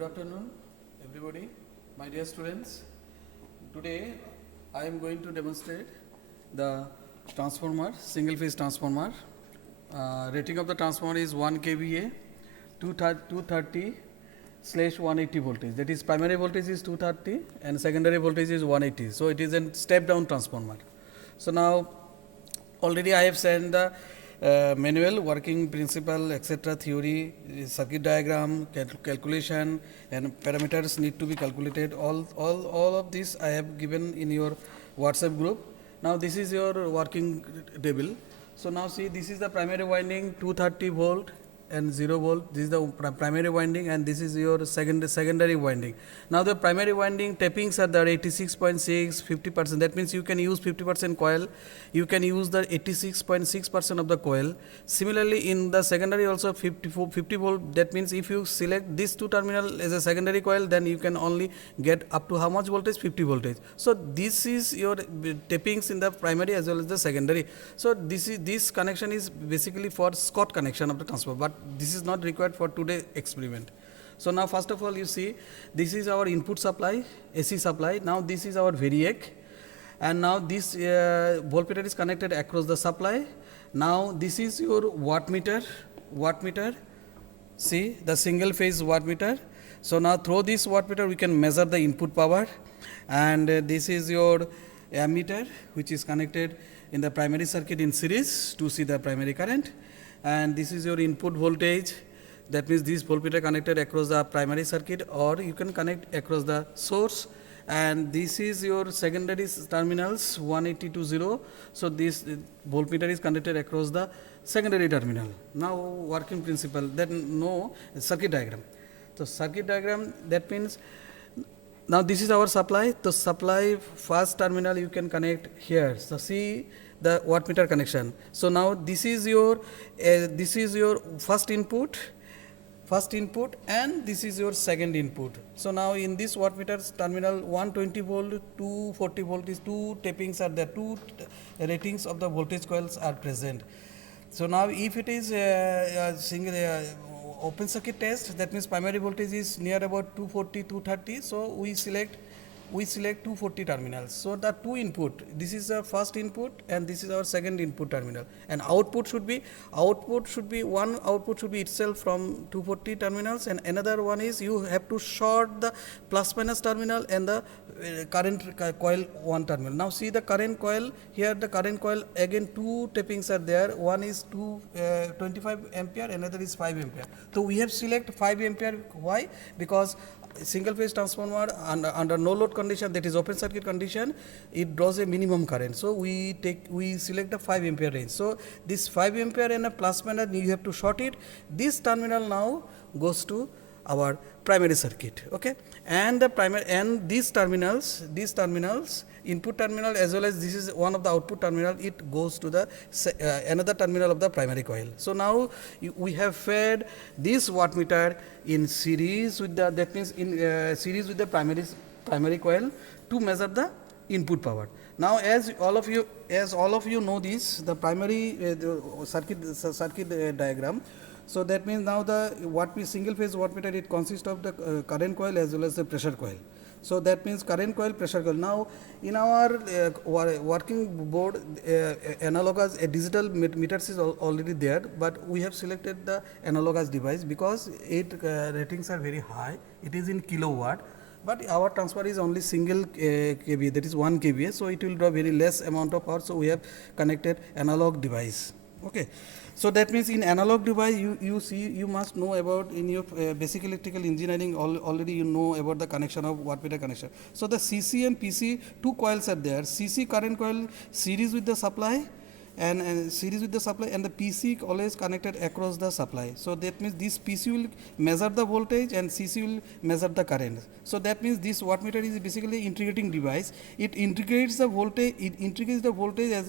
Good afternoon, everybody, my dear students. Today, I am going to demonstrate the transformer, single phase transformer. Rating of the transformer is 1 kVA, 230/180 voltage. That is, primary voltage is 230 and secondary voltage is 180. So, it is a step down transformer. So, now already I have sent the manual, working principle, etc., theory, circuit diagram, calculation, and parameters need to be calculated. All of this I have given in your WhatsApp group. Now this is your working table. So now see, this is the primary winding, 230 volt and 0 volt. This is the primary winding, and this is your secondary winding. Now the primary winding tappings are there 86.6, 50%. That means you can use 50% coil. You can use the 86.6% of the coil. Similarly, in the secondary also 50 volt. That means if you select this two terminal as a secondary coil, then you can only get up to how much voltage? 50 voltage. So this is your tappings in the primary as well as the secondary. So this connection is basically for Scott connection of the transformer, but this is not required for today's experiment. So now first of all, you see, this is our input supply, AC supply. Now this is our variac, and now this voltmeter is connected across the supply. Now this is your wattmeter. See the single phase wattmeter. So now through this wattmeter we can measure the input power, and this is your ammeter, which is connected in the primary circuit in series to see the primary current, and this is your input voltage. That means this voltmeter connected across the primary circuit, or you can connect across the source, and this is your secondary terminals 180 to 0. So this voltmeter is connected across the secondary terminal. Now working principle, then no circuit diagram. So circuit diagram, that means now this is our supply. The supply first terminal you can connect here. So see the wattmeter connection. So now this is your first input, and this is your second input. So now in this wattmeter terminal 120 volt, 240 volt is two tappings are there, two ratings of the voltage coils are present. So now if it is a single open circuit test, that means primary voltage is near about 240, 230. So we select 240 terminals. So the two input, this is the first input and this is our second input terminal, and output should be one output should be itself from 240 terminals, and another one is you have to short the plus minus terminal and the current coil one terminal. Now see the current coil here, the current coil again two tappings are there. One is 25 ampere, another is 5 ampere. So we have select 5 ampere. Why? Because single phase transformer under no load condition, that is open circuit condition, it draws a minimum current. So we select the 5 ampere range. So this 5 ampere and a plus minus, you have to short it. This terminal now goes to our primary circuit, okay, and these terminals, input terminal as well as this is one of the output terminal, it goes to the another terminal of the primary coil. So now we have fed this wattmeter in series with the, that means in series with the primary coil to measure the input power. Now as all of you know this, the primary circuit diagram. So that means now the single phase wattmeter, it consists of the current coil as well as the pressure coil. So that means current coil, pressure coil. Now in our working board, analogous digital meters is already there, but we have selected the analogous device because its ratings are very high. It is in kilowatt, but our transformer is only single kVA, that is 1 kVA. So it will draw very less amount of power. So we have connected analog device. Okay. So that means in analog device, you must know about in your basic electrical engineering already you know about the connection of wattmeter connection. So the CC and PC, two coils are there. CC current coil series with the supply, and the PC always connected across the supply. So that means this PC will measure the voltage and CC will measure the current. So that means this wattmeter is basically integrating device. It integrates the voltage,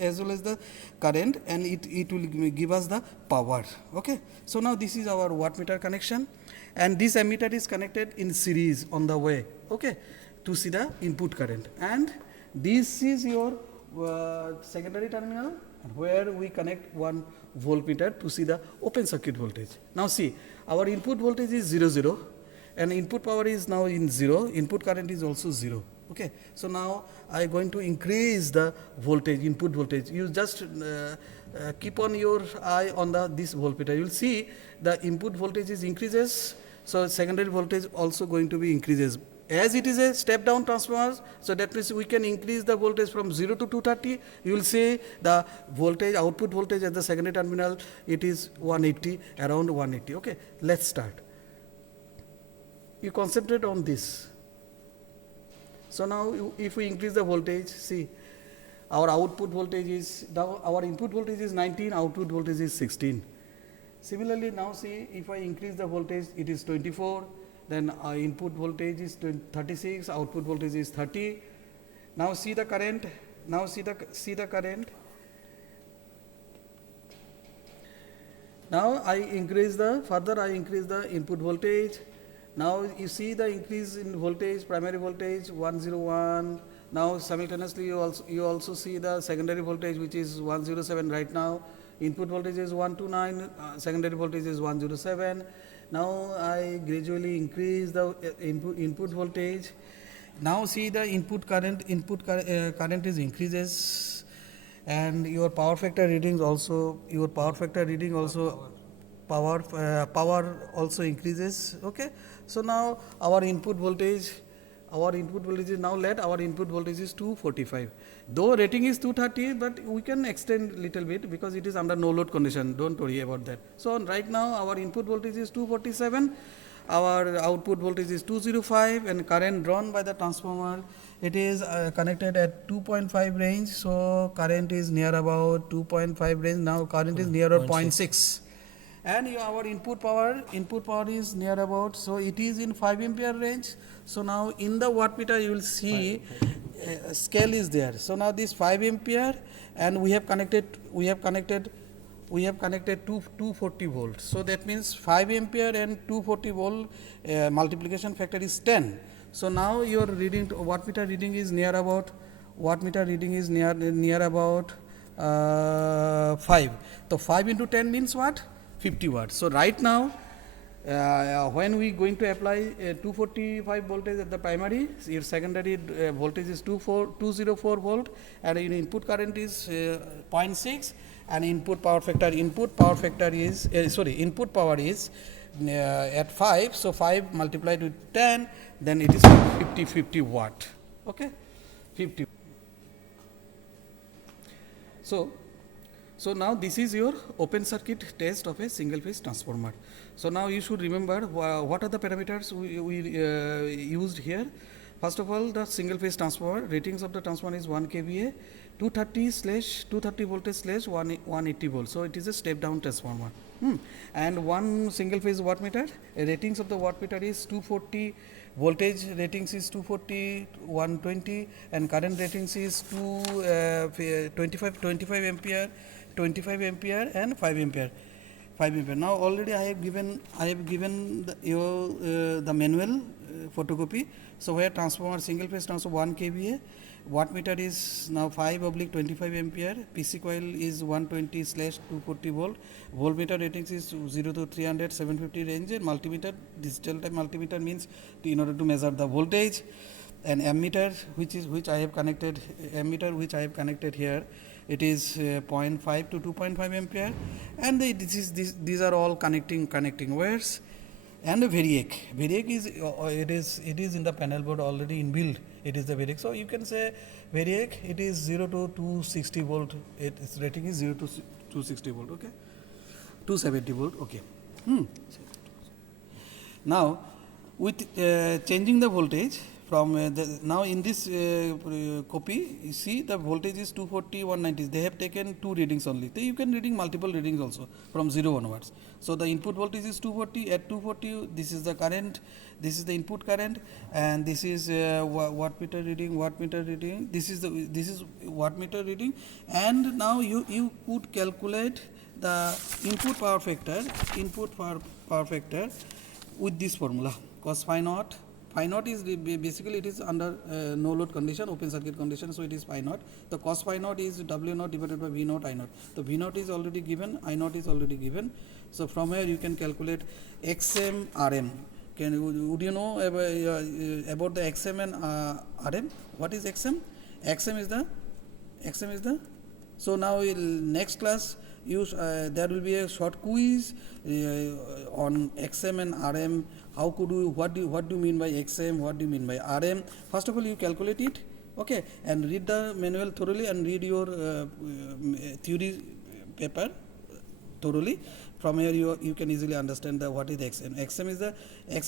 as well as the current, and it will give us the power. Okay. So now this is our wattmeter connection, and this ammeter is connected in series on the way. Okay, to see the input current, and this is your secondary terminal, where we connect one voltmeter to see the open circuit voltage. Now see, our input voltage is 0, and input power is now in 0, input current is also 0. Okay, so now I am going to increase the voltage, input voltage. You just keep on your eye on this voltmeter. You will see the input voltage is increases, so secondary voltage also going to be increases. As it is a step down transformer, so that means we can increase the voltage from 0 to 230. You will see the voltage, output voltage at the secondary terminal, it is 180, around 180. Okay, let's start. You concentrate on this. So now if we increase the voltage, see our output voltage is, now our input voltage is 19, output voltage is 16. Similarly, now see if I increase the voltage, it is 24, then our input voltage is 36, output voltage is 30. Now see the current, now see the current. Now I increase the, further I increase the input voltage. Now you see the increase in voltage, primary voltage 101. Now simultaneously you also see the secondary voltage, which is 107 right now. Input voltage is 129, secondary voltage is 107. Now I gradually increase the input voltage. Now see the input current is increases, and your power factor readings also, power also increases. Okay, so now our input voltage is now, let our input voltage is 245. Though rating is 230, but we can extend little bit because it is under no load condition. Don't worry about that. So right now our input voltage is 247, our output voltage is 205, and current drawn by the transformer, it is connected at 2.5 range. So current is near about 2.5 range. Now current is near about 0.6. And our input power is near about, so it is in 5 ampere range. So now in the wattmeter you will see scale is there. So now this 5 ampere, and we have connected 240 volts. So that means 5 ampere and 240 volt multiplication factor is 10. So now your reading, wattmeter reading is near about 5. So 5 into 10 means what? 50 watts. So right now, when we going to apply 245 voltage at the primary, your secondary voltage is 204 volt, and your input current is 0.6, and input power is at 5. So 5 multiplied with 10, then it is 50 watt. Okay, 50. So now this is your open circuit test of a single phase transformer. So now you should remember what are the parameters we used here. First of all, the single phase transformer, ratings of the transformer is 1 kVA, 230 voltage / 180 volts. So it is a step down transformer. And one single phase wattmeter, ratings of the wattmeter is 240, voltage ratings is 240, 120, and current ratings is 25 ampere and 5 ampere. Now already I have given the manual photocopy. So where transformer, single phase transformer 1 kVA, wattmeter is now 5/25 ampere, PC coil is 120/240 volt, voltmeter ratings is 0 to 300, 750 range, and multimeter, digital type multimeter means in order to measure the voltage, and ammeter which I have connected here, it is 0.5 to 2.5 ampere, and these are all connecting wires. And the variac is it is in the panel board already inbuilt. It is the variac. So you can say variac, it is 0 to 260 volt. Its rating is 0 to 260 volt. Okay, 270 volt. Okay. Now with changing the voltage from now in this copy, you see the voltage is 240, 190. They have taken 2 readings only. You can reading multiple readings also from 0 onwards. So the input voltage is 240. At 240, this is the current, this is the input current, and this is wattmeter reading. This is wattmeter reading, and now you could calculate the input power factor with this formula, cos phi naught. Phi naught is basically, it is under no load condition, open circuit condition, so it is phi naught. The cos phi naught is W naught divided by V naught I naught. The V naught is already given, I naught is already given. So from here you can calculate XM RM. would you know about the XM and RM? What is XM? XM is the. So now next class there will be a short quiz on XM and RM. How could you, what do you mean by XM, what do you mean by RM? First of all, you calculate it, okay, and read the manual thoroughly and read your theory paper thoroughly. From here you can easily understand what is XM. XM is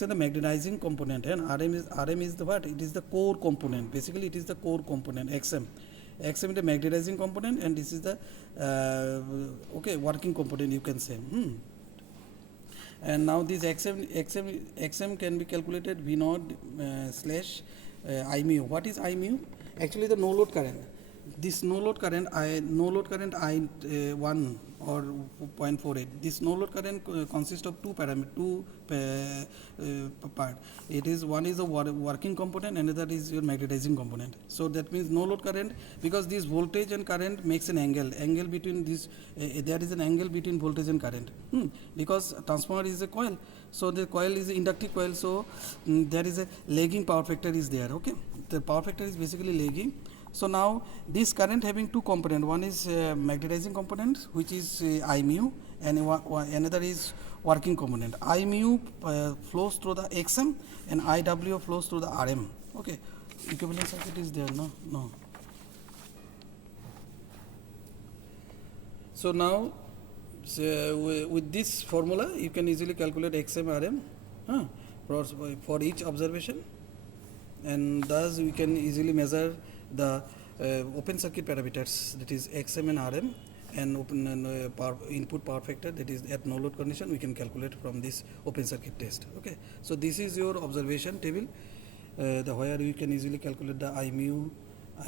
the magnetizing component, and RM is the what? It is the core component. Basically, it is the core component. XM is the magnetizing component, and this is the working component, you can say. And now this XM can be calculated V naught slash I mu. What is I mu? Actually, the no load current. This no load current I1 or 0.48. This no load current consists of two parts. It is one is a working component, and another is your magnetizing component. So that means no load current, because this voltage and current makes an angle between this. There is an angle between voltage and current. Because transformer is a coil, so the coil is an inductive coil. So there is a lagging power factor is there. Okay, the power factor is basically lagging. So now this current having two components. One is magnetizing component, which is I mu, and another is working component. I mu flows through the XM, and IW flows through the RM. Okay, equivalent circuit is there. No. So now with this formula you can easily calculate XM RM for each observation, and thus we can easily measure the open circuit parameters, that is XM and RM, and input power factor, that is at no load condition, we can calculate from this open circuit test. Okay, so this is your observation table, where you can easily calculate the I mu,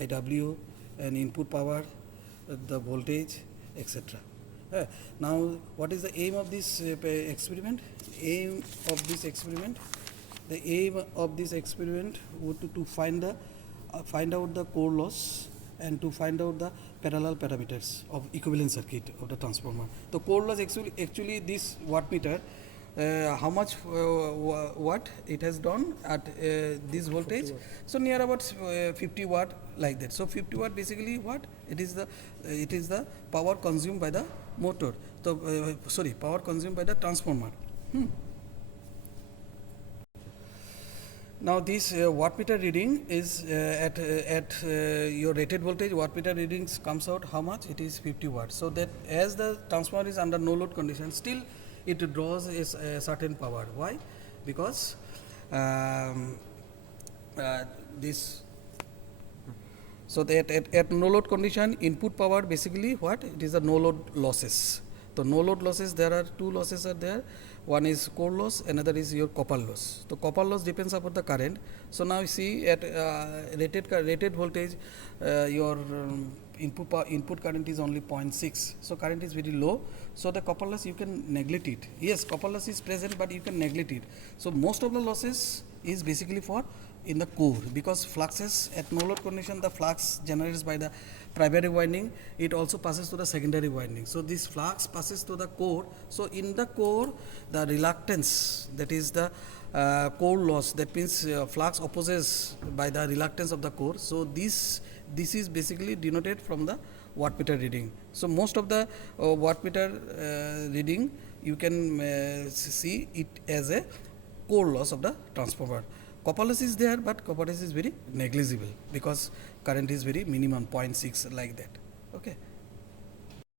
IW, and input power, the voltage, etc. Now what is the aim of this experiment? The aim of this experiment would to find out the core loss and to find out the parallel parameters of equivalent circuit of the transformer. The core loss actually this wattmeter, how much watt it has done at this voltage. So near about 50 watt, like that. So 50 watt basically what? It is the power consumed by the motor. So power consumed by the transformer. Now this wattmeter reading is at your rated voltage. Wattmeter readings comes out how much? It is 50 watts. So that as the transformer is under no load condition, still it draws a certain power. Why? Because this. So that at no load condition, input power basically what? It is the no load losses. So no load losses, there are two losses are there. One is core loss, another is your copper loss. So copper loss depends upon the current. So now you see at rated voltage, your input current is only 0.6. So current is very low. So the copper loss you can neglect it. Yes, copper loss is present, but you can neglect it. So most of the losses is basically for in the core, because fluxes at no load condition, the flux generated by the primary winding, it also passes to the secondary winding. So this flux passes to the core. So in the core, the reluctance, that is the core loss, that means flux opposes by the reluctance of the core. So this is basically denoted from the wattmeter reading. So most of the wattmeter reading, you can see it as a core loss of the transformer. Copper loss is there, but copper loss is very negligible because current is very minimum 0.6, like that. Okay.